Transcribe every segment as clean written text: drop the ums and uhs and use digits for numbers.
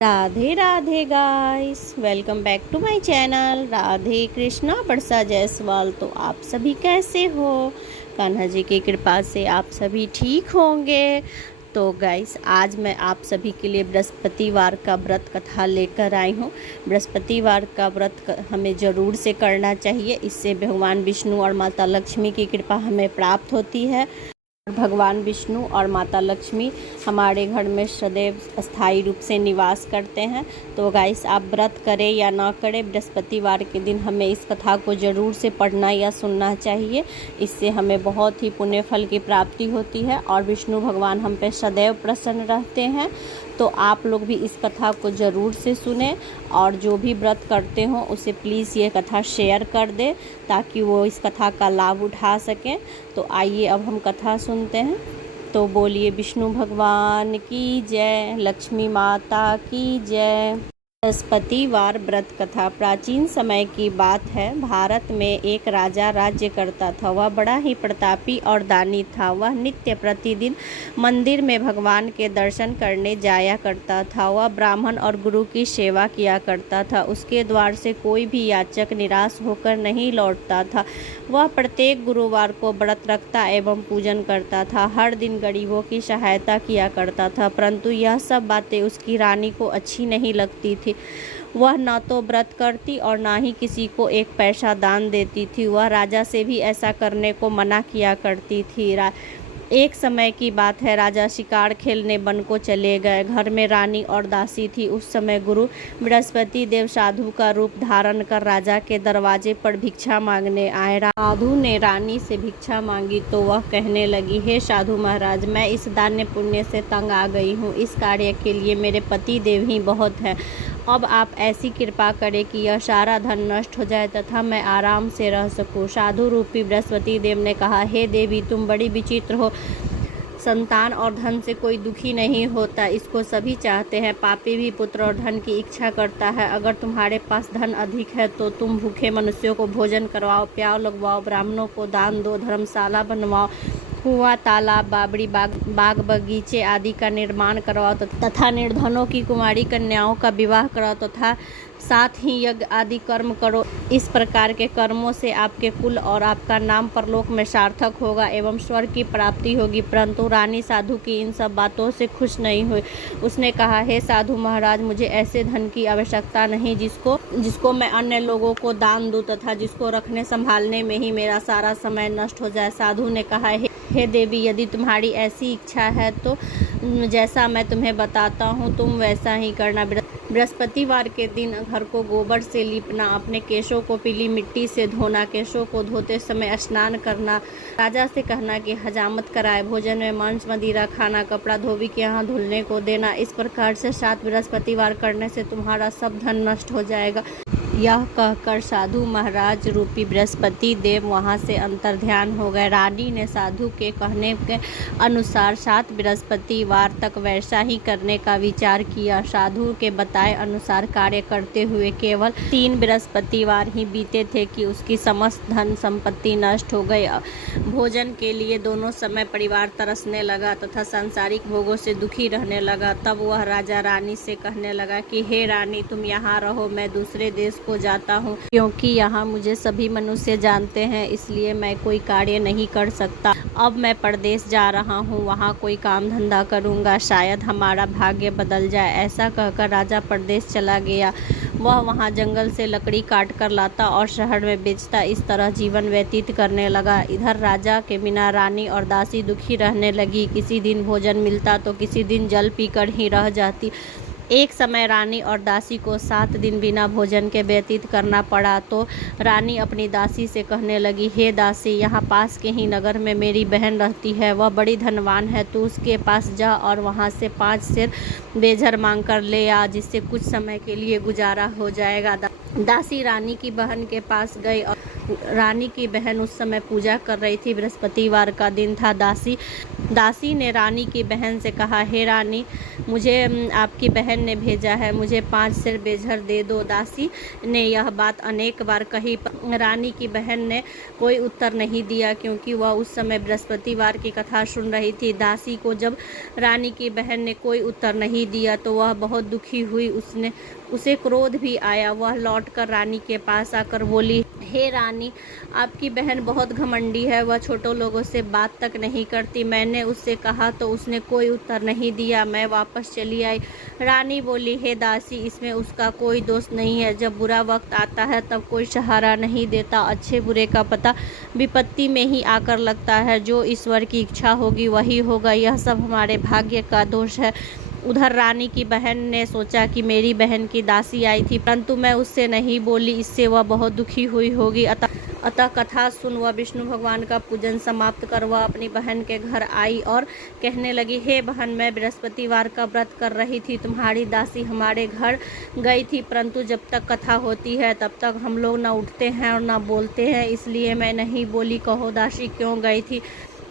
Radhe Radhe guys, welcome back to my channel Radhe Krishna Barsa Jaiswal. तो आप सभी कैसे हो? कान्हा जी की कृपा से आप सभी ठीक होंगे। तो गाइस, आज मैं आप सभी के लिए बृहस्पतिवार का व्रत कथा लेकर आई हूँ। बृहस्पतिवार का व्रत हमें ज़रूर से करना चाहिए। इससे भगवान विष्णु और माता लक्ष्मी की कृपा हमें प्राप्त होती है। भगवान विष्णु और माता लक्ष्मी हमारे घर में सदैव स्थायी रूप से निवास करते हैं। तो गाइस, आप व्रत करें या ना करें, बृहस्पतिवार के दिन हमें इस कथा को ज़रूर से पढ़ना या सुनना चाहिए। इससे हमें बहुत ही पुण्य फल की प्राप्ति होती है और विष्णु भगवान हम पे सदैव प्रसन्न रहते हैं। तो आप लोग भी इस कथा को ज़रूर से सुने और जो भी व्रत करते हो उसे प्लीज़ ये कथा शेयर कर दे ताकि वो इस कथा का लाभ उठा सकें। तो आइए अब हम कथा सुनते हैं। तो बोलिए विष्णु भगवान की जय, लक्ष्मी माता की जय। बृहस्पतिवार व्रत कथा प्राचीन समय की बात है। भारत में एक राजा राज्य करता था। वह बड़ा ही प्रतापी और दानी था। वह नित्य प्रतिदिन मंदिर में भगवान के दर्शन करने जाया करता था। वह ब्राह्मण और गुरु की सेवा किया करता था। उसके द्वार से कोई भी याचक निराश होकर नहीं लौटता था। वह प्रत्येक गुरुवार को व्रत रखता एवं पूजन करता था। हर दिन गरीबों की सहायता किया करता था, परंतु यह सब बातें उसकी रानी को अच्छी नहीं लगती थी। वह न तो व्रत करती और ना ही किसी को एक पैसा दान देती थी। वह राजा से भी ऐसा करने को मना किया करती थी। एक समय की बात है, राजा शिकार खेलने वन को चले गए। घर में रानी और दासी थी। उस समय गुरु बृहस्पति देव साधु का रूप धारण कर राजा के दरवाजे पर भिक्षा मांगने आए। साधु ने रानी से भिक्षा मांगी तो वह कहने लगी, हे साधु महाराज, मैं इस दान्य पुण्य से तंग आ गई हूँ। इस कार्य के लिए मेरे पति देव ही बहुत हैं। अब आप ऐसी कृपा करें कि यह सारा धन नष्ट हो जाए तथा मैं आराम से रह सकूं। साधु रूपी बृहस्पति देव ने कहा, हे देवी, तुम बड़ी विचित्र हो। संतान और धन से कोई दुखी नहीं होता, इसको सभी चाहते हैं। पापी भी पुत्र और धन की इच्छा करता है। अगर तुम्हारे पास धन अधिक है तो तुम भूखे मनुष्यों को भोजन करवाओ, प्याव लगवाओ, ब्राह्मणों को दान दो, धर्मशाला बनवाओ, कुआं, तालाब, बावड़ी, बाग बगीचे आदि का निर्माण करवाओ तथा निर्धनों की कुमारी कन्याओं का विवाह कराओ तथा साथ ही यज्ञ आदि कर्म करो। इस प्रकार के कर्मों से आपके कुल और आपका नाम परलोक में सार्थक होगा एवं स्वर्ग की प्राप्ति होगी। परंतु रानी साधु की इन सब बातों से खुश नहीं हुई। उसने कहा, हे साधु महाराज, मुझे ऐसे धन की आवश्यकता नहीं जिसको मैं अन्य लोगों को दान दूं तथा जिसको रखने संभालने में ही मेरा सारा समय नष्ट हो जाए। साधु ने कहा, हे देवी, यदि तुम्हारी ऐसी इच्छा है तो जैसा मैं तुम्हें बताता हूँ तुम वैसा ही करना। बृहस्पतिवार के दिन घर को गोबर से लीपना, अपने केशों को पीली मिट्टी से धोना, केशों को धोते समय स्नान करना, राजा से कहना कि हजामत कराए, भोजन में मांस मदिरा खाना, कपड़ा धोबी के यहाँ धुलने को देना। इस प्रकार से 7 बृहस्पतिवार करने से तुम्हारा सब धन नष्ट हो जाएगा। यह कहकर साधु महाराज रूपी बृहस्पति देव वहाँ से अंतर्ध्यान हो गए। रानी ने साधु के कहने के अनुसार 7 बृहस्पतिवार तक वैसा ही करने का विचार किया। साधु के बताए अनुसार कार्य करते हुए केवल 3 बृहस्पतिवार ही बीते थे कि उसकी समस्त धन संपत्ति नष्ट हो गई। भोजन के लिए दोनों समय परिवार तरसने लगा तथा सांसारिक भोगों से दुखी रहने लगा। तब वह राजा रानी से कहने लगा कि हे रानी, तुम यहाँ रहो, मैं दूसरे देश को जाता हूँ, क्योंकि यहाँ मुझे सभी मनुष्य जानते हैं, इसलिए मैं कोई कार्य नहीं कर सकता। अब मैं परदेश जा रहा हूँ, वहाँ कोई काम धंधा करूँगा, शायद हमारा भाग्य बदल जाए। ऐसा कहकर राजा परदेश चला गया। वह वहाँ जंगल से लकड़ी काट कर लाता और शहर में बेचता। इस तरह जीवन व्यतीत करने लगा। इधर राजा के बिना रानी और दासी दुखी रहने लगी। किसी दिन भोजन मिलता तो किसी दिन जल पीकर ही रह जाती। एक समय रानी और दासी को 7 दिन बिना भोजन के व्यतीत करना पड़ा। तो रानी अपनी दासी से कहने लगी, हे दासी, यहाँ पास के ही नगर में मेरी बहन रहती है। वह बड़ी धनवान है। तू उसके पास जा और वहाँ से 5 सेर बेझर मांग कर ले आ, जिससे कुछ समय के लिए गुजारा हो जाएगा। दासी रानी की बहन के पास गई और रानी की बहन उस समय पूजा कर रही थी। बृहस्पतिवार का दिन था। दासी ने रानी की बहन से कहा, हे रानी, मुझे आपकी बहन ने भेजा है, मुझे 5 सेर बेझर दे दो। दासी ने यह बात अनेक बार कही, पर रानी की बहन ने कोई उत्तर नहीं दिया, क्योंकि वह उस समय बृहस्पतिवार की कथा सुन रही थी। दासी को जब रानी की बहन ने कोई उत्तर नहीं दिया तो वह बहुत दुखी हुई। उसे क्रोध भी आया। वह लौटकर रानी के पास आकर बोली, हे रानी, आपकी बहन बहुत घमंडी है, वह छोटों लोगों से बात तक नहीं करती। मैंने उससे कहा तो उसने कोई उत्तर नहीं दिया, मैं वापस चली आई। रानी बोली, हे दासी, इसमें उसका कोई दोष नहीं है। जब बुरा वक्त आता है तब कोई सहारा नहीं देता। अच्छे बुरे का पता विपत्ति में ही आकर लगता है। जो ईश्वर की इच्छा होगी वही होगा। यह सब हमारे भाग्य का दोष है। उधर रानी की बहन ने सोचा कि मेरी बहन की दासी आई थी, परंतु मैं उससे नहीं बोली, इससे वह बहुत दुखी हुई होगी। अतः कथा सुन वह विष्णु भगवान का पूजन समाप्त कर वह अपनी बहन के घर आई और कहने लगी, हे बहन, मैं बृहस्पतिवार का व्रत कर रही थी, तुम्हारी दासी हमारे घर गई थी, परंतु जब तक कथा होती है तब तक हम लोग न उठते हैं और न बोलते हैं, इसलिए मैं नहीं बोली। कहो दासी क्यों गई थी?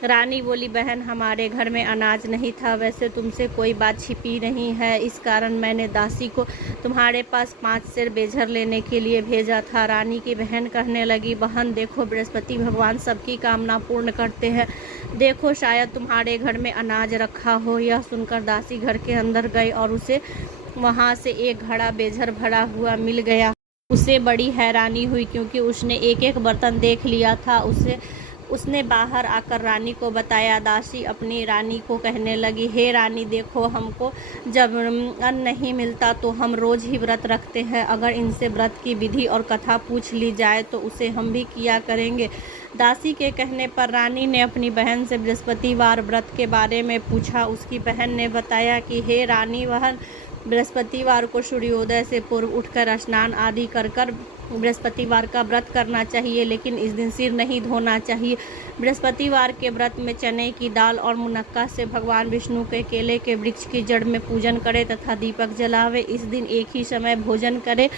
रानी बोली, बहन, हमारे घर में अनाज नहीं था। वैसे तुमसे कोई बात छिपी नहीं है, इस कारण मैंने दासी को तुम्हारे पास 5 सेर बेझर लेने के लिए भेजा था। रानी की बहन कहने लगी, बहन देखो, बृहस्पति भगवान सबकी कामना पूर्ण करते हैं। देखो, शायद तुम्हारे घर में अनाज रखा हो। यह सुनकर दासी घर के अंदर गई और उसे वहाँ से एक घड़ा बेझर भरा हुआ मिल गया। उसे बड़ी हैरानी हुई, क्योंकि उसने एक एक बर्तन देख लिया था। उसने बाहर आकर रानी को बताया। दासी अपनी रानी को कहने लगी, हे रानी, देखो, हमको जब अन्न नहीं मिलता तो हम रोज़ ही व्रत रखते हैं। अगर इनसे व्रत की विधि और कथा पूछ ली जाए तो उसे हम भी किया करेंगे। दासी के कहने पर रानी ने अपनी बहन से बृहस्पतिवार व्रत के बारे में पूछा। उसकी बहन ने बताया कि हे रानी, वह बृहस्पतिवार को सूर्योदय से पूर्व उठकर स्नान आदि कर बृहस्पतिवार का व्रत करना चाहिए, लेकिन इस दिन सिर नहीं धोना चाहिए। बृहस्पतिवार के व्रत में चने की दाल और मुनक्का से भगवान विष्णु के केले के वृक्ष की जड़ में पूजन करे तथा दीपक जलावे। इस दिन एक ही समय भोजन करे।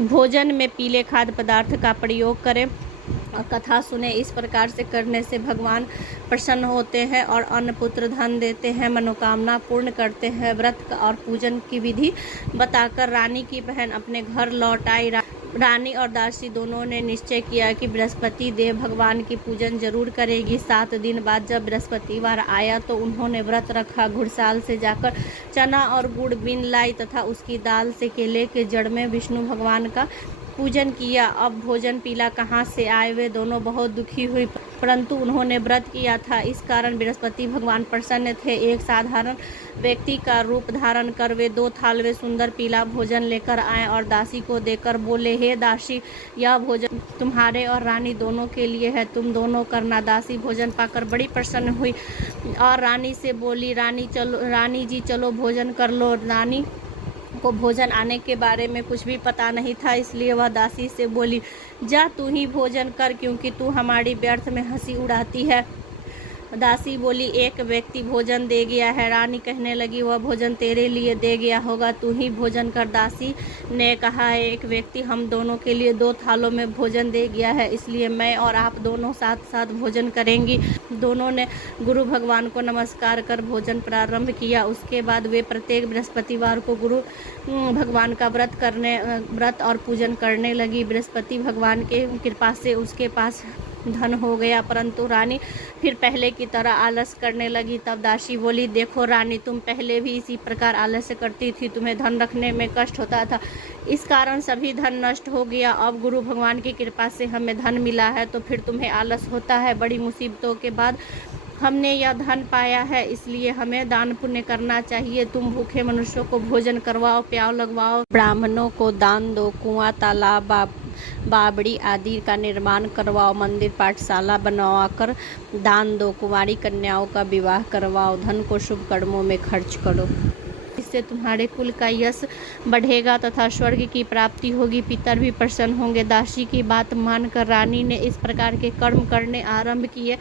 भोजन में पीले खाद्य पदार्थ का प्रयोग करें और कथा सुने। इस प्रकार से करने से भगवान प्रसन्न होते हैं और अन्न पुत्र धन देते हैं, मनोकामना पूर्ण करते हैं। व्रत और पूजन की विधि बताकर रानी की बहन अपने घर लौट आई। रानी और दासी दोनों ने निश्चय किया कि बृहस्पति देव भगवान की पूजन जरूर करेगी। 7 दिन बाद जब बृहस्पतिवार आया तो उन्होंने व्रत रखा। घुड़साल से जाकर चना और गुड़ बीन लाई तथा उसकी दाल से केले के जड़ में विष्णु भगवान का पूजन किया। अब भोजन पीला कहाँ से आए? वे दोनों बहुत दुखी हुई, परंतु उन्होंने व्रत किया था, इस कारण बृहस्पति भगवान प्रसन्न थे। एक साधारण व्यक्ति का रूप धारण कर वे 2 थाल में सुंदर पीला भोजन लेकर आए और दासी को देकर बोले, हे दासी, यह भोजन तुम्हारे और रानी दोनों के लिए है, तुम दोनों करना। दासी भोजन पाकर बड़ी प्रसन्न हुई और रानी से बोली, रानी जी चलो भोजन कर लो। रानी को भोजन आने के बारे में कुछ भी पता नहीं था, इसलिए वह दासी से बोली, जा तू ही भोजन कर, क्योंकि तू हमारी व्यर्थ में हंसी उड़ाती है। दासी बोली, एक व्यक्ति भोजन दे गया है। रानी कहने लगी, वह भोजन तेरे लिए दे गया होगा, तू ही भोजन कर। दासी ने कहा, एक व्यक्ति हम दोनों के लिए 2 थालों में भोजन दे गया है, इसलिए मैं और आप दोनों साथ साथ भोजन करेंगी। दोनों ने गुरु भगवान को नमस्कार कर भोजन प्रारंभ किया। उसके बाद वे प्रत्येक बृहस्पतिवार को गुरु भगवान का व्रत और पूजन करने लगी। बृहस्पति भगवान के कृपा से उसके पास धन हो गया, परंतु रानी फिर पहले की तरह आलस करने लगी। तब दासी बोली, देखो रानी, तुम पहले भी इसी प्रकार आलस्य करती थी, तुम्हें धन रखने में कष्ट होता था, इस कारण सभी धन नष्ट हो गया। अब गुरु भगवान की कृपा से हमें धन मिला है तो फिर तुम्हें आलस होता है। बड़ी मुसीबतों के बाद हमने यह धन पाया है, इसलिए हमें दान पुण्य करना चाहिए। तुम भूखे मनुष्यों को भोजन करवाओ, प्याव लगवाओ, ब्राह्मणों को दान दो, कुआं तालाब बावड़ी आदि का निर्माण करवाओ, मंदिर पाठशाला बनवाकर दान दो, कुंवारी कन्याओं का विवाह करवाओ, धन को शुभ कर्मों में खर्च करो, इससे तुम्हारे कुल का यश बढ़ेगा तथा स्वर्ग की प्राप्ति होगी, पितर भी प्रसन्न होंगे। दासी की बात मानकर रानी ने इस प्रकार के कर्म करने आरंभ किए।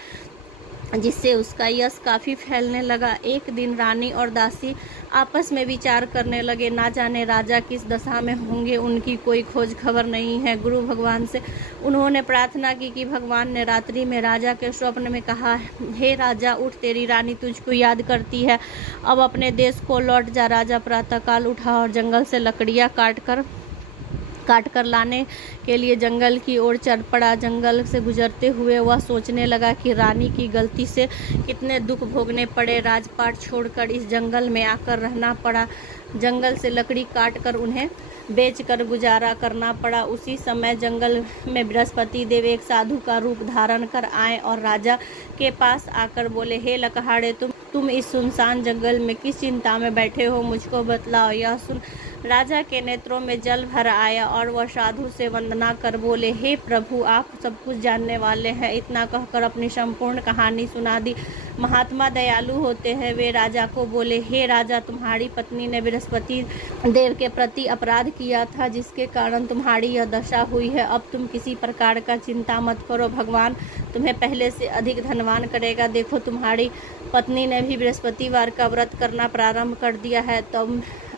जिससे उसका यश काफ़ी फैलने लगा। एक दिन रानी और दासी आपस में विचार करने लगे, ना जाने राजा किस दशा में होंगे, उनकी कोई खोज खबर नहीं है। गुरु भगवान से उन्होंने प्रार्थना की कि भगवान ने रात्रि में राजा के स्वप्न में कहा, हे राजा उठ, तेरी रानी तुझको याद करती है, अब अपने देश को लौट जा। राजा प्रातःकाल उठा और जंगल से लकड़ियाँ काट कर लाने के लिए जंगल की ओर चल पड़ा। जंगल से गुजरते हुए वह सोचने लगा कि रानी की गलती से कितने दुख भोगने पड़े, राजपाट छोड़कर इस जंगल में आकर रहना पड़ा, जंगल से लकड़ी काट कर उन्हें बेचकर गुजारा करना पड़ा। उसी समय जंगल में बृहस्पति देव एक साधु का रूप धारण कर आए और राजा के पास आकर बोले, हे लकहाड़े, तुम इस सुनसान जंगल में किस चिंता में बैठे हो, मुझको बतलाओ। यह सुन राजा के नेत्रों में जल भर आया और वह साधु से वंदना कर बोले, हे प्रभु, आप सब कुछ जानने वाले हैं। इतना कहकर अपनी संपूर्ण कहानी सुना दी। महात्मा दयालु होते हैं। वे राजा को बोले, हे राजा, तुम्हारी पत्नी ने बृहस्पति देव के प्रति अपराध किया था, जिसके कारण तुम्हारी यह दशा हुई है। अब तुम किसी प्रकार का चिंता मत करो, भगवान तुम्हें पहले से अधिक धनवान करेगा। देखो, तुम्हारी पत्नी ने भी बृहस्पतिवार का व्रत करना प्रारंभ कर दिया है।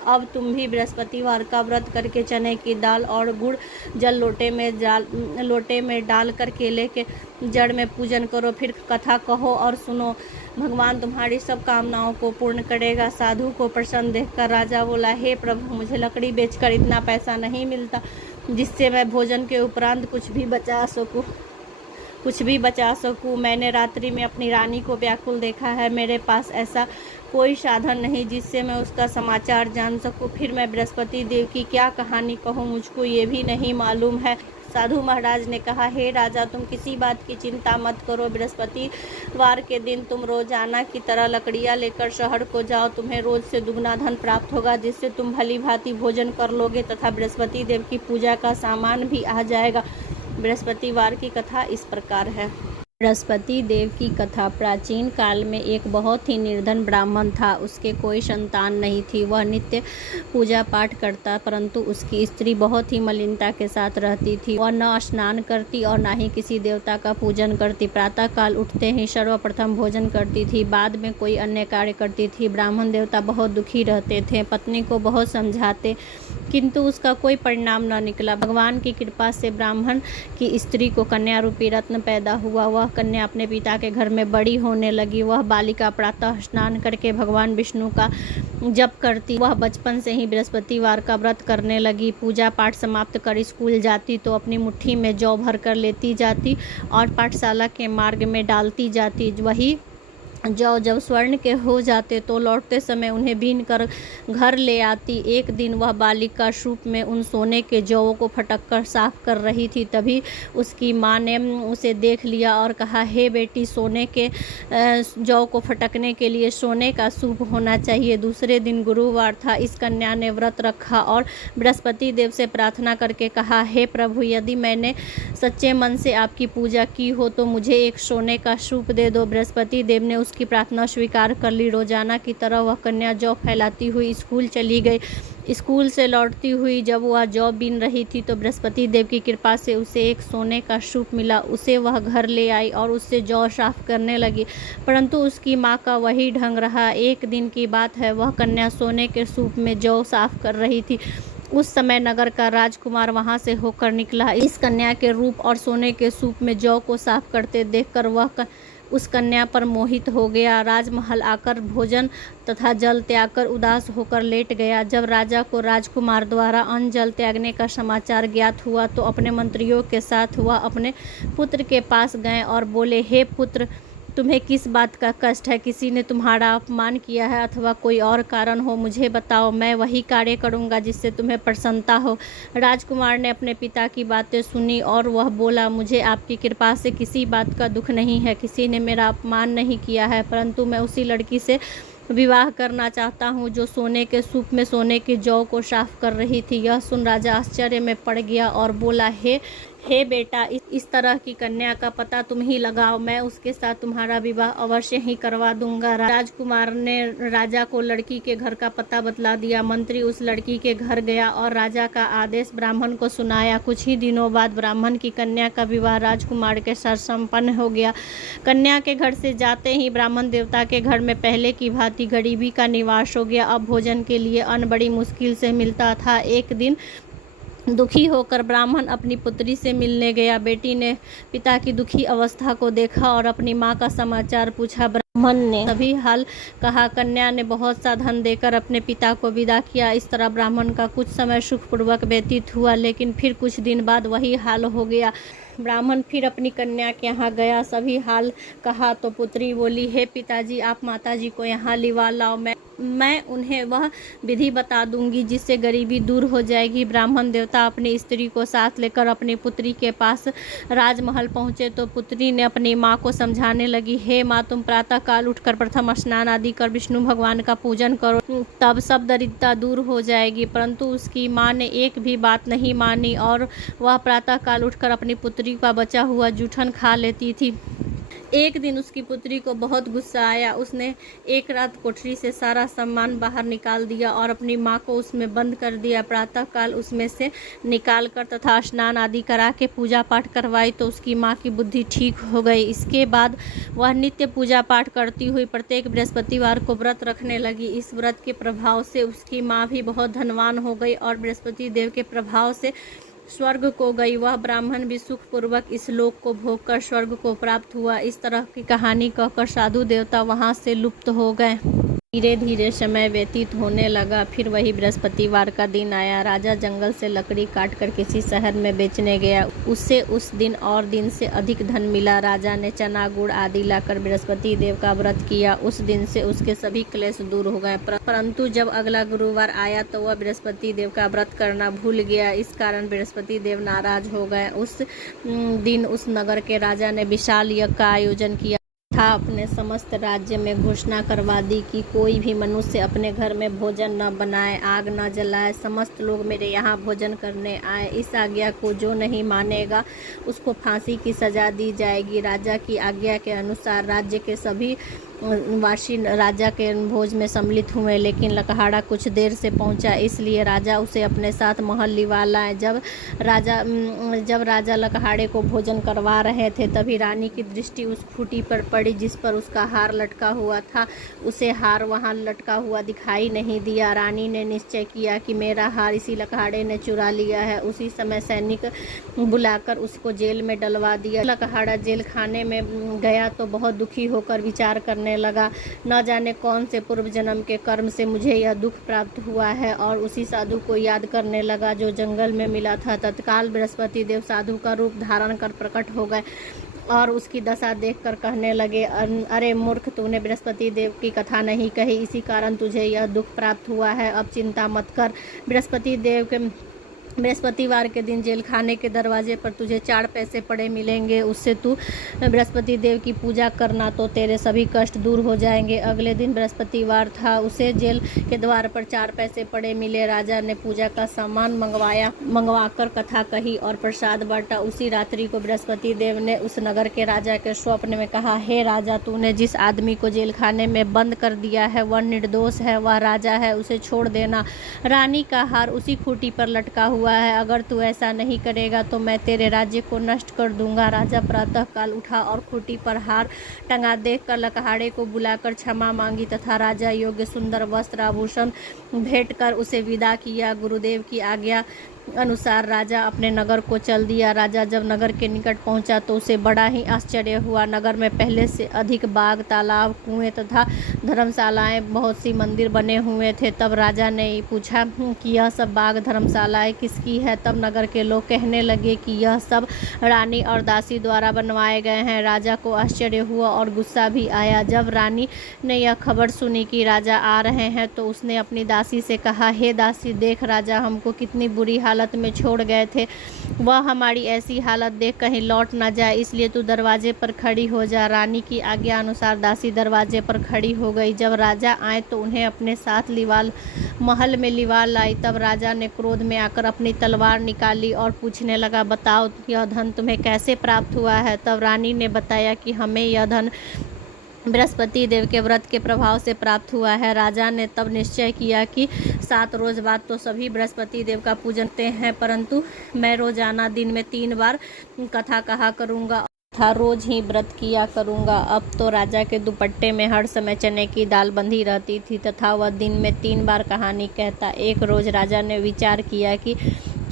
अब तुम भी बृहस्पतिवार का व्रत करके चने की दाल और गुड़ जल लोटे में डाल कर केले के जड़ में पूजन करो, फिर कथा कहो और सुनो, भगवान तुम्हारी सब कामनाओं को पूर्ण करेगा। साधु को प्रसन्न देखकर राजा बोला, हे प्रभु, मुझे लकड़ी बेचकर इतना पैसा नहीं मिलता जिससे मैं भोजन के उपरांत कुछ भी बचा सकूं। मैंने रात्रि में अपनी रानी को व्याकुल देखा है। मेरे पास ऐसा कोई साधन नहीं जिससे मैं उसका समाचार जान सकूं। फिर मैं बृहस्पति देव की क्या कहानी कहूं, मुझको ये भी नहीं मालूम है। साधु महाराज ने कहा, हे राजा, तुम किसी बात की चिंता मत करो। बृहस्पतिवार के दिन तुम रोजाना की तरह लकड़ियाँ लेकर शहर को जाओ। तुम्हें रोज से दुगना धन प्राप्त होगा, जिससे तुम भली भांति भोजन कर लोगे तथा बृहस्पति देव की पूजा का सामान भी आ जाएगा। बृहस्पतिवार की कथा इस प्रकार है। बृहस्पति देव की कथा। प्राचीन काल में एक बहुत ही निर्धन ब्राह्मण था। उसके कोई संतान नहीं थी। वह नित्य पूजा पाठ करता, परंतु उसकी स्त्री बहुत ही मलिनता के साथ रहती थी। वह न स्नान करती और न ही किसी देवता का पूजन करती। प्रातःकाल उठते ही सर्वप्रथम भोजन करती थी, बाद में कोई अन्य कार्य करती थी। ब्राह्मण देवता बहुत दुखी रहते थे। पत्नी को बहुत समझाते, किंतु उसका कोई परिणाम न निकला। भगवान की कृपा से ब्राह्मण की स्त्री को कन्या रूपी रत्न पैदा हुआ। वह कन्या अपने पिता के घर में बड़ी होने लगी। वह बालिका प्रातः स्नान करके भगवान विष्णु का जप करती। वह बचपन से ही बृहस्पतिवार का व्रत करने लगी। पूजा पाठ समाप्त कर स्कूल जाती तो अपनी मुट्ठी में जौ भर कर लेती जाती और पाठशाला के मार्ग में डालती जाती। वही जौ जब स्वर्ण के हो जाते तो लौटते समय उन्हें बीन कर घर ले आती। एक दिन वह बालिका सूप में उन सोने के जौओं को फटक कर साफ कर रही थी। तभी उसकी माँ ने उसे देख लिया और कहा, हे बेटी, सोने के जौ को फटकने के लिए सोने का सूप होना चाहिए। दूसरे दिन गुरुवार था। इस कन्या ने व्रत रखा और बृहस्पति देव से प्रार्थना करके कहा, हे प्रभु, यदि मैंने सच्चे मन से आपकी पूजा की हो तो मुझे एक सोने का सूप दे दो। बृहस्पति देव ने उसकी प्रार्थना स्वीकार कर ली। रोजाना की तरह वह कन्या जौ फैलाती हुई स्कूल चली गई। स्कूल से लौटती हुई जब वह जौ बीन रही थी तो बृहस्पति देव की कृपा से उसे एक सोने का सूप मिला। उसे वह घर ले आई और उससे जौ साफ करने लगी, परंतु उसकी माँ का वही ढंग रहा। एक दिन की बात है, वह कन्या सोने के सूप में जौ साफ कर रही थी। उस समय नगर का राजकुमार वहां से होकर निकला। इस कन्या के रूप और सोने के सूप में जौ को साफ करते देखकर वह उस कन्या पर मोहित हो गया। राजमहल आकर भोजन तथा जल त्याग कर उदास होकर लेट गया। जब राजा को राजकुमार द्वारा अन्न जल त्यागने का समाचार ज्ञात हुआ तो अपने मंत्रियों के साथ वह अपने पुत्र के पास गए और बोले, हे पुत्र, तुम्हें किस बात का कष्ट है? किसी ने तुम्हारा अपमान किया है अथवा कोई और कारण हो, मुझे बताओ। मैं वही कार्य करूंगा जिससे तुम्हें प्रसन्नता हो। राजकुमार ने अपने पिता की बातें सुनी और वह बोला, मुझे आपकी कृपा से किसी बात का दुख नहीं है। किसी ने मेरा अपमान नहीं किया है, परंतु मैं उसी लड़की से विवाह करना चाहता हूँ जो सोने के सूप में सोने के जौ को साफ कर रही थी। यह सुन राजा आश्चर्य में पड़ गया और बोला, हे बेटा, इस तरह की कन्या का पता तुम ही लगाओ, मैं उसके साथ तुम्हारा विवाह अवश्य ही करवा दूंगा। राजकुमार ने राजा को लड़की के घर का पता बतला दिया। मंत्री उस लड़की के घर गया और राजा का आदेश ब्राह्मण को सुनाया। कुछ ही दिनों बाद ब्राह्मण की कन्या का विवाह राजकुमार के साथ संपन्न हो गया। कन्या के घर से जाते ही ब्राह्मण देवता के घर में पहले की भांति गरीबी का निवास हो गया। अब भोजन के लिए अन्न बड़ी मुश्किल से मिलता था। एक दिन दुखी होकर ब्राह्मण अपनी पुत्री से मिलने गया। बेटी ने पिता की दुखी अवस्था को देखा और अपनी माँ का समाचार पूछा। ब्राह्मण ने सभी हाल कहा। कन्या ने बहुत सा धन देकर अपने पिता को विदा किया। इस तरह ब्राह्मण का कुछ समय सुखपूर्वक व्यतीत हुआ, लेकिन फिर कुछ दिन बाद वही हाल हो गया। ब्राह्मण फिर अपनी कन्या के यहाँ गया, सभी हाल कहा तो पुत्री बोली, हे पिताजी, आप माताजी को यहाँ लिवा लाओ, मैं उन्हें वह विधि बता दूंगी जिससे गरीबी दूर हो जाएगी। ब्राह्मण देवता अपनी स्त्री को साथ लेकर अपनी पुत्री के पास राजमहल पहुंचे तो पुत्री ने अपनी माँ को समझाने लगी, हे माँ, तुम प्रातः काल उठकर प्रथम स्नान आदि कर विष्णु भगवान का पूजन करो, तब सब दरिद्रता दूर हो जाएगी। परंतु उसकी माँ ने एक भी बात नहीं मानी और वह प्रातः काल उठकर अपनी पुत्री का बचा हुआ जूठन खा लेती थी। एक दिन उसकी पुत्री को बहुत गुस्सा आया। उसने एक रात कोठरी से सारा सामान बाहर निकाल दिया और अपनी माँ को उसमें बंद कर दिया। प्रातः काल उसमें से निकाल कर तथा स्नान आदि करा के पूजा पाठ करवाई तो उसकी माँ की बुद्धि ठीक हो गई। इसके बाद वह नित्य पूजा पाठ करती हुई प्रत्येक बृहस्पतिवार को व्रत रखने लगी। इस व्रत के प्रभाव से उसकी माँ भी बहुत धनवान हो गई और बृहस्पति देव के प्रभाव से स्वर्ग को गई। वह ब्राह्मण भी सुखपूर्वक इस लोक को भोगकर स्वर्ग को प्राप्त हुआ। इस तरह की कहानी कहकर साधु देवता वहां से लुप्त हो गए। धीरे धीरे समय व्यतीत होने लगा। फिर वही बृहस्पतिवार का दिन आया। राजा जंगल से लकड़ी काटकर किसी शहर में बेचने गया। उससे उस दिन और दिन से अधिक धन मिला। राजा ने चना गुड़ आदि लाकर बृहस्पति देव का व्रत किया। उस दिन से उसके सभी क्लेश दूर हो गए। परंतु जब अगला गुरुवार आया तो वह बृहस्पति देव का व्रत करना भूल गया। इस कारण बृहस्पति देव नाराज हो गए। उस दिन उस नगर के राजा ने विशाल यज्ञ का आयोजन किया था। अपने समस्त राज्य में घोषणा करवा दी कि कोई भी मनुष्य अपने घर में भोजन न बनाए, आग न जलाए, समस्त लोग मेरे यहाँ भोजन करने आए। इस आज्ञा को जो नहीं मानेगा उसको फांसी की सजा दी जाएगी। राजा की आज्ञा के अनुसार राज्य के सभी वासी राजा के भोज में सम्मिलित हुए, लेकिन लकहाड़ा कुछ देर से पहुंचा, इसलिए राजा उसे अपने साथ महल लिवा लाए। जब राजा लकहाड़े को भोजन करवा रहे थे तभी रानी की दृष्टि उस खूंटी पर पड़ी जिस पर उसका हार लटका हुआ था। उसे हार वहां लटका हुआ दिखाई नहीं दिया। रानी ने निश्चय किया कि मेरा हार इसी लकहाड़े ने चुरा लिया है। उसी समय सैनिक बुलाकर उसको जेल में डलवा दिया। लकहाड़ा जेल खाने में गया तो बहुत दुखी होकर विचार करने लगा, न जाने कौन से पूर्व जन्म के कर्म से मुझे यह दुख प्राप्त हुआ है। और उसी साधु को याद करने लगा जो जंगल में मिला था। तत्काल बृहस्पति देव साधु का रूप धारण कर प्रकट हो गए और उसकी दशा देखकर कहने लगे, अरे मूर्ख, तूने बृहस्पति देव की कथा नहीं कही, इसी कारण तुझे यह दुख प्राप्त हुआ है। अब चिंता मत कर। बृहस्पतिवार के दिन जेल खाने के दरवाजे पर तुझे 4 पैसे पड़े मिलेंगे। उससे तू बृहस्पति देव की पूजा करना तो तेरे सभी कष्ट दूर हो जाएंगे। अगले दिन बृहस्पतिवार था। उसे जेल के द्वार पर 4 पैसे पड़े मिले। राजा ने पूजा का सामान मंगवाकर कथा कही और प्रसाद बांटा। उसी रात्रि को बृहस्पति देव ने उस नगर के राजा के स्वप्न में कहा, हे राजा, तूने जिस आदमी को जेल खाने में बंद कर दिया है वह निर्दोष है, वह राजा है, उसे छोड़ देना। रानी का हार उसी खूंटी पर लटका हुआ है। अगर तू ऐसा नहीं करेगा तो मैं तेरे राज्य को नष्ट कर दूंगा। राजा प्रातः काल उठा और खूंटी पर हार टंगा देखकर लकहाड़े को बुलाकर क्षमा मांगी तथा राजा योग्य सुंदर वस्त्र आभूषण भेंट कर उसे विदा किया। गुरुदेव की आज्ञा अनुसार राजा अपने नगर को चल दिया। राजा जब नगर के निकट पहुंचा तो उसे बड़ा ही आश्चर्य हुआ। नगर में पहले से अधिक बाग, तालाब, कुएं तथा धर्मशालाएं, बहुत सी मंदिर बने हुए थे। तब राजा ने पूछा कि यह सब बाग, धर्मशालाएं किसकी है? तब नगर के लोग कहने लगे कि यह सब रानी और दासी द्वारा बनवाए गए हैं। राजा को आश्चर्य हुआ और गुस्सा भी आया। जब रानी ने यह खबर सुनी कि राजा आ रहे हैं तो उसने अपनी दासी से कहा, हे दासी, देख राजा हमको कितनी बुरी हालत में छोड़ गए थे, वह हमारी ऐसी हालत देख कहीं लौट ना जाए, इसलिए तू दरवाजे पर खड़ी हो जा। रानी की आज्ञा अनुसार दासी दरवाजे पर खड़ी हो गई। जब राजा आए तो उन्हें अपने साथ लिवाल महल में लिवा लाई। तब राजा ने क्रोध में आकर अपनी तलवार निकाली और पूछने लगा, बताओ यह धन तुम्हें कैसे प्राप्त हुआ है। तब रानी ने बताया कि हमें यह धन बृहस्पति देव के व्रत के प्रभाव से प्राप्त हुआ है। राजा ने तब निश्चय किया कि 7 रोज बाद तो सभी बृहस्पति देव का पूजन करते हैं, परंतु मैं रोजाना दिन में 3 बार कथा कहा करूँगा तथा रोज ही व्रत किया करूँगा। अब तो राजा के दुपट्टे में हर समय चने की दाल बंधी रहती थी तथा वह दिन में 3 बार कहानी कहता। एक रोज राजा ने विचार किया कि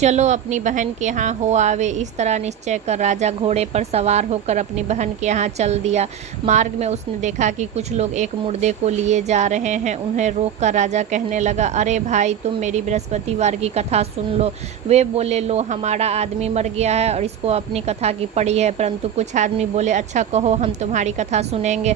चलो अपनी बहन के यहाँ हो आवे। इस तरह निश्चय कर राजा घोड़े पर सवार होकर अपनी बहन के यहाँ चल दिया। मार्ग में उसने देखा कि कुछ लोग एक मुर्दे को लिए जा रहे हैं। उन्हें रोककर राजा कहने लगा, अरे भाई, तुम मेरी बृहस्पतिवार की कथा सुन लो। वे बोले, लो, हमारा आदमी मर गया है और इसको अपनी कथा की पड़ी है। परंतु कुछ आदमी बोले, अच्छा कहो, हम तुम्हारी कथा सुनेंगे।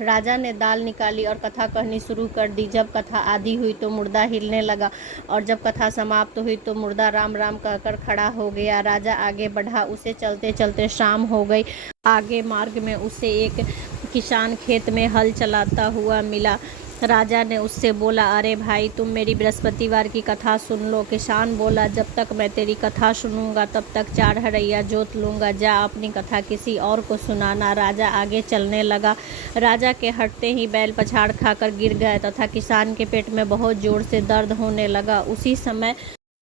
राजा ने दाल निकाली और कथा कहनी शुरू कर दी। जब कथा आधी हुई तो मुर्दा हिलने लगा और जब कथा समाप्त हुई तो मुर्दा राम राम कहकर खड़ा हो गया। राजा आगे बढ़ा। उसे चलते चलते शाम हो गई। आगे मार्ग में उसे एक किसान खेत में हल चलाता हुआ मिला। राजा ने उससे बोला, अरे भाई, तुम मेरी बृहस्पतिवार की कथा सुन लो। किसान बोला, जब तक मैं तेरी कथा सुनूंगा तब तक 4 हरैया जोत लूंगा। जा अपनी कथा किसी और को सुनाना। राजा आगे चलने लगा। राजा के हटते ही बैल पछाड़ खाकर गिर गए तथा किसान के पेट में बहुत जोर से दर्द होने लगा। उसी समय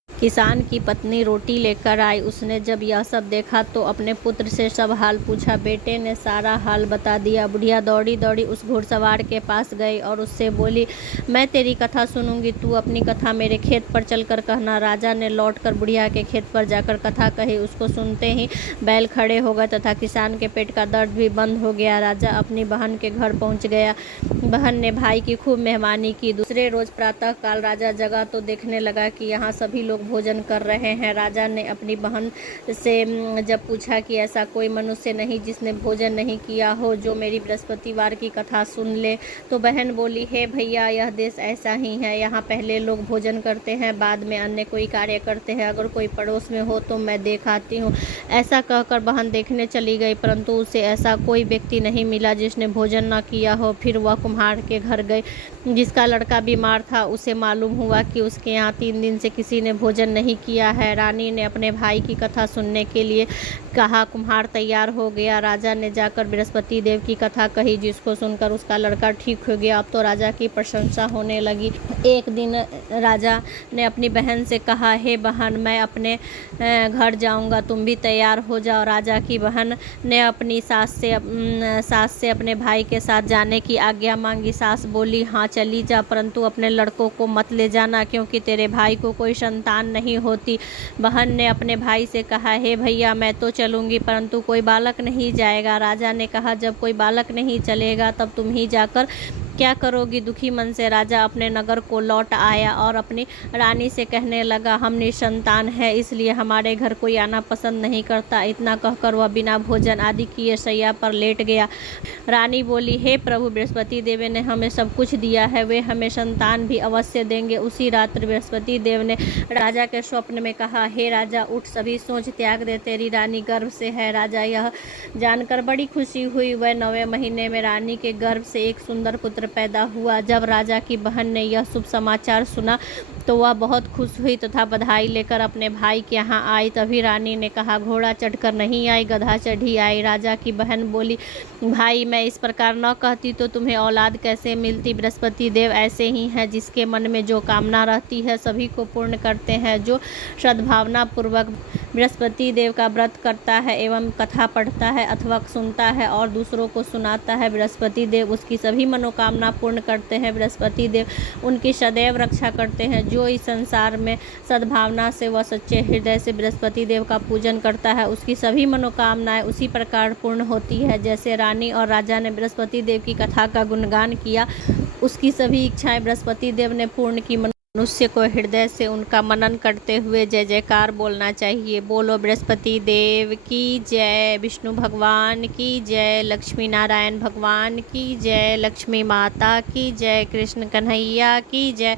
किसान की पत्नी रोटी लेकर आई। उसने जब यह सब देखा तो अपने पुत्र से सब हाल पूछा। बेटे ने सारा हाल बता दिया। बुढ़िया दौड़ी दौड़ी उस घुड़सवार के पास गई और उससे बोली, मैं तेरी कथा सुनूंगी, तू अपनी कथा मेरे खेत पर चलकर कहना। राजा ने लौटकर बुढ़िया के खेत पर जाकर कथा कही। उसको सुनते ही बैल खड़े हो गए तथा किसान के पेट का दर्द भी बंद हो गया। राजा अपनी बहन के घर पहुंच गया। बहन ने भाई की खूब मेहमानी की। दूसरे रोज प्रातः काल राजा जगा तो देखने लगा कि यहाँ सभी लोग भोजन कर रहे हैं। राजा ने अपनी बहन से जब पूछा कि ऐसा कोई मनुष्य नहीं जिसने भोजन नहीं किया हो, जो मेरी बृहस्पतिवार की कथा सुन ले, तो बहन बोली, हे भैया, यह देश ऐसा ही है। यहाँ पहले लोग भोजन करते हैं, बाद में अन्य कोई कार्य करते हैं। अगर कोई पड़ोस में हो तो मैं देख आती हूँ। ऐसा कहकर बहन देखने चली गई, परंतु उसे ऐसा कोई व्यक्ति नहीं मिला जिसने भोजन न किया हो। फिर वह कुम्हार के घर गई जिसका लड़का बीमार था। उसे मालूम हुआ कि उसके यहाँ 3 दिन से किसी ने भोजन नहीं किया है। रानी ने अपने भाई की कथा सुनने के लिए कहा। कुम्हार तैयार हो गया। राजा ने जाकर बृहस्पति देव की कथा कही, जिसको सुनकर उसका लड़का ठीक हो गया। अब तो राजा की प्रशंसा होने लगी। एक दिन राजा ने अपनी बहन से कहा, हे बहन, मैं अपने घर जाऊंगा, तुम भी तैयार हो जाओ। राजा की बहन ने अपनी सास से अपने भाई के साथ जाने की आज्ञा मांगी। सास बोली, हाँ चली जा, परंतु अपने लड़कों को मत ले जाना, क्योंकि तेरे भाई को कोई संतान नहीं होती। बहन ने अपने भाई से कहा, हे भैया, मैं तो चलूंगी, परंतु कोई बालक नहीं जाएगा। राजा ने कहा, जब कोई बालक नहीं चलेगा तब तुम ही जाकर क्या करोगी। दुखी मन से राजा अपने नगर को लौट आया और अपनी रानी से कहने लगा, हम निसंतान है, इसलिए हमारे घर कोई आना पसंद नहीं करता। इतना कहकर वह बिना भोजन आदि किए शैया पर लेट गया। रानी बोली, हे प्रभु, बृहस्पति देव ने हमें सब कुछ दिया है, वे हमें संतान भी अवश्य देंगे। उसी रात्र बृहस्पति देव ने राजा के स्वप्न में कहा, हे राजा, उठ, सभी सोच त्याग दे, तेरी रानी गर्भ से है। राजा यह जानकर बड़ी खुशी हुई। वह 9वें महीने में रानी के गर्भ से एक सुंदर पुत्र पैदा हुआ। जब राजा की बहन ने यह शुभ समाचार सुना तो वह बहुत खुश हुई तथा बधाई लेकर अपने भाई के यहाँ आई। तभी रानी ने कहा, घोड़ा चढ़कर नहीं आई, गधा चढ़ी आई। राजा की बहन बोली, भाई, मैं इस प्रकार न कहती तो तुम्हें औलाद कैसे मिलती। बृहस्पति देव ऐसे ही हैं, जिसके मन में जो कामना रहती है सभी को पूर्ण करते हैं। जो सद्भावना पूर्वक बृहस्पति देव का व्रत करता है एवं कथा पढ़ता है अथवा सुनता है और दूसरों को सुनाता है, बृहस्पति देव उसकी सभी मनोकामना पूर्ण करते हैं। बृहस्पति देव उनकी सदैव रक्षा करते हैं। जो इस संसार में सद्भावना से व सच्चे हृदय से बृहस्पति देव का पूजन करता है, उसकी सभी मनोकामनाएं उसी प्रकार पूर्ण होती है। जैसे रानी और राजा ने बृहस्पति देव की कथा का गुणगान किया, उसकी सभी इच्छाएं बृहस्पति देव ने पूर्ण की। मनुष्य को हृदय से उनका मनन करते हुए जय जयकार बोलना चाहिए। बोलो बृहस्पति देव की जय, विष्णु भगवान की जय, लक्ष्मी नारायण भगवान की जय, लक्ष्मी माता की जय, कृष्ण कन्हैया की जय।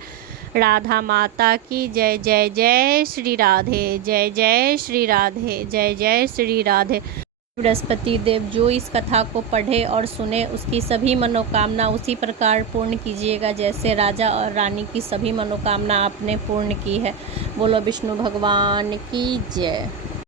राधा माता की जय। जय जय श्री राधे, जय जय श्री राधे, जय जय श्री राधे। बृहस्पति देव जो इस कथा को पढ़े और सुने उसकी सभी मनोकामना उसी प्रकार पूर्ण कीजिएगा जैसे राजा और रानी की सभी मनोकामना आपने पूर्ण की है। बोलो विष्णु भगवान की जय।